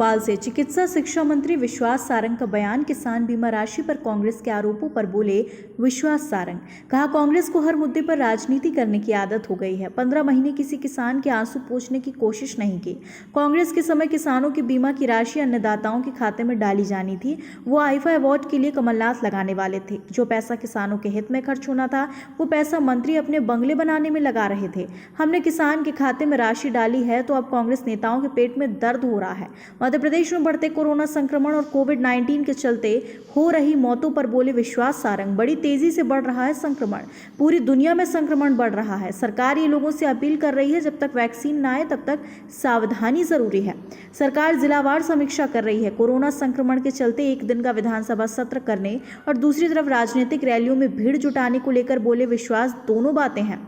भोपाल से चिकित्सा शिक्षा मंत्री विश्वास सारंग का बयान। किसान बीमा राशि पर कांग्रेस के आरोपों पर बोले विश्वास सारंग। कहा, कांग्रेस को हर मुद्दे पर राजनीति करने की आदत हो गई है। 15 महीने किसी किसान के आंसू पोंछने की कोशिश नहीं की। कांग्रेस के समय किसानों की बीमा की राशि अन्नदाताओं के खाते में डाली जानी थी। वो आईफा अवार्ड के लिए कमलनाथ लगाने वाले थे। जो पैसा किसानों के हित में खर्च होना था, वो पैसा मंत्री अपने बंगले बनाने में लगा रहे थे। हमने किसान के खाते में राशि डाली है तो अब कांग्रेस नेताओं के पेट में दर्द हो रहा है। मध्य प्रदेश में बढ़ते कोरोना संक्रमण और कोविड-19 के चलते हो रही मौतों पर बोले विश्वास सारंग। बड़ी तेजी से बढ़ रहा है संक्रमण, पूरी दुनिया में संक्रमण बढ़ रहा है। सरकार ये लोगों से अपील कर रही है, जब तक वैक्सीन ना आए तब तक सावधानी जरूरी है। सरकार जिलावार समीक्षा कर रही है। कोरोना संक्रमण के चलते एक दिन का विधानसभा सत्र करने और दूसरी तरफ राजनीतिक रैलियों में भीड़ जुटाने को लेकर बोले विश्वास, दोनों बातें हैं।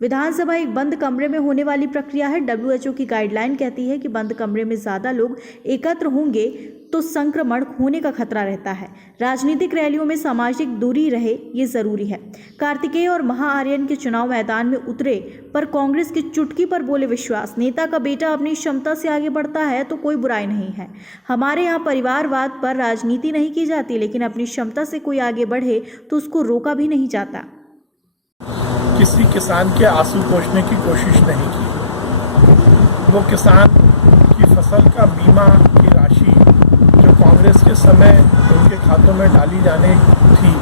विधानसभा एक बंद कमरे में होने वाली प्रक्रिया है। WHO की गाइडलाइन कहती है कि बंद कमरे में ज्यादा लोग एकत्र होंगे तो संक्रमण होने का खतरा रहता है। राजनीतिक रैलियों में सामाजिक दूरी रहे, ये जरूरी है। कार्तिकेय और महाआर्यन के चुनाव मैदान में उतरे पर कांग्रेस की चुटकी पर बोले विश्वास, नेता का बेटा अपनी क्षमता से आगे बढ़ता है तो कोई बुराई नहीं है। हमारे यहाँ परिवारवाद पर राजनीति नहीं की जाती, लेकिन अपनी क्षमता से कोई आगे बढ़े तो उसको रोका भी नहीं जाता। किसी किसान के आंसू पोंछने की कोशिश नहीं की। वो किसान की फसल का बीमा की राशि जो कांग्रेस के समय उनके खातों में डाली जाने थी,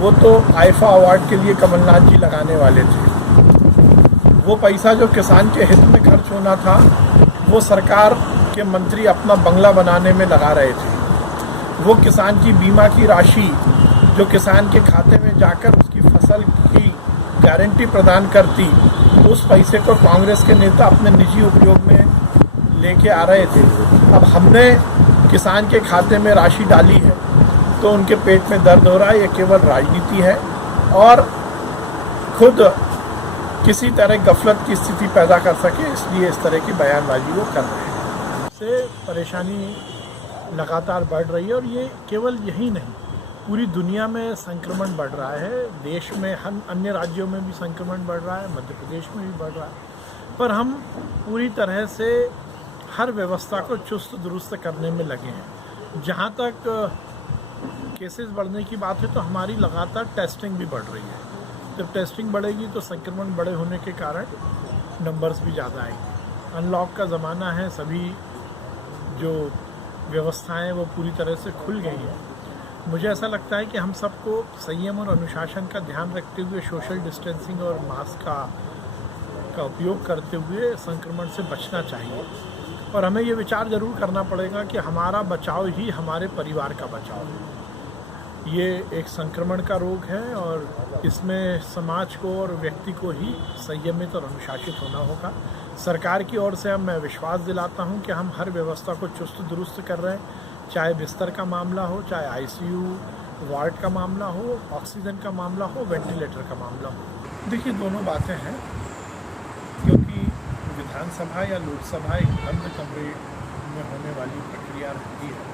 वो तो आईफा अवार्ड के लिए कमलनाथ जी लगाने वाले थे। वो पैसा जो किसान के हित में खर्च होना था, वो सरकार के मंत्री अपना बंगला बनाने में लगा रहे थे। वो किसान की बीमा की राशि जो किसान के खाते में जाकर उसकी फसल की गारंटी प्रदान करती, उस पैसे को कांग्रेस के नेता अपने निजी उपयोग में लेके आ रहे थे। अब हमने किसान के खाते में राशि डाली है तो उनके पेट में दर्द हो रहा है। ये केवल राजनीति है और खुद किसी तरह गफलत की स्थिति पैदा कर सके, इसलिए इस तरह की बयानबाजी वो कर रहे हैं। इससे परेशानी लगातार बढ़ रही है और ये केवल यही नहीं, पूरी दुनिया में संक्रमण बढ़ रहा है। देश में अन्य राज्यों में भी संक्रमण बढ़ रहा है, मध्य प्रदेश में भी बढ़ रहा है। पर हम पूरी तरह से हर व्यवस्था को चुस्त दुरुस्त करने में लगे हैं। जहाँ तक केसेस बढ़ने की बात है तो हमारी लगातार टेस्टिंग भी बढ़ रही है। जब टेस्टिंग बढ़ेगी तो संक्रमण बड़े होने के कारण नंबर्स भी ज़्यादा आएंगे। अनलॉक का ज़माना है, सभी जो व्यवस्थाएं वो पूरी तरह से खुल गई हैं। मुझे ऐसा लगता है कि हम सबको संयम और अनुशासन का ध्यान रखते हुए सोशल डिस्टेंसिंग और मास्क का उपयोग करते हुए संक्रमण से बचना चाहिए। और हमें ये विचार ज़रूर करना पड़ेगा कि हमारा बचाव ही हमारे परिवार का बचाव है। ये एक संक्रमण का रोग है और इसमें समाज को और व्यक्ति को ही संयमित और अनुशासित होना होगा। सरकार की ओर से मैं विश्वास दिलाता हूँ कि हम हर व्यवस्था को चुस्त दुरुस्त कर रहे हैं, चाहे बिस्तर का मामला हो, चाहे ICU वार्ड का मामला हो, ऑक्सीजन का मामला हो, वेंटिलेटर का मामला हो। देखिए, दोनों बातें हैं, क्योंकि विधानसभा या लोकसभा एक बंद कमरे में होने वाली प्रक्रिया रहती है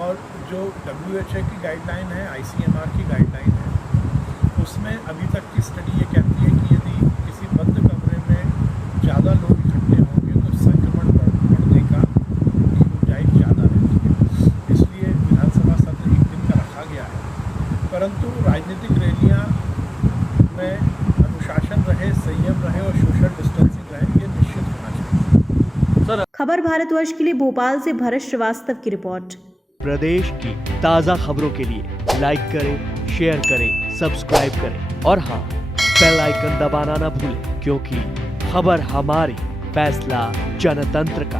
और जो WHO की गाइडलाइन है, ICMR की गाइडलाइन है, उसमें अभी तक की स्टडी ये कहती है कि यदि किसी बंद कमरे में ज़्यादा लोग इकट्ठे होंगे तो संक्रमण बढ़ने का गुंजाइश ज़्यादा रहती है। इसलिए विधानसभा सत्र एक दिन का रखा गया है, परंतु राजनीतिक रैलियाँ में अनुशासन रहे, संयम रहे और सोशल डिस्टेंसिंग रहे, ये निश्चित होना चाहिए। खबर भारतवर्ष के लिए भोपाल से भरत श्रीवास्तव की रिपोर्ट। प्रदेश की ताज़ा खबरों के लिए लाइक करें, शेयर करें, सब्सक्राइब करें और हाँ, बेल आइकन दबाना ना भूलें, क्योंकि खबर हमारी, फैसला जनतंत्र का।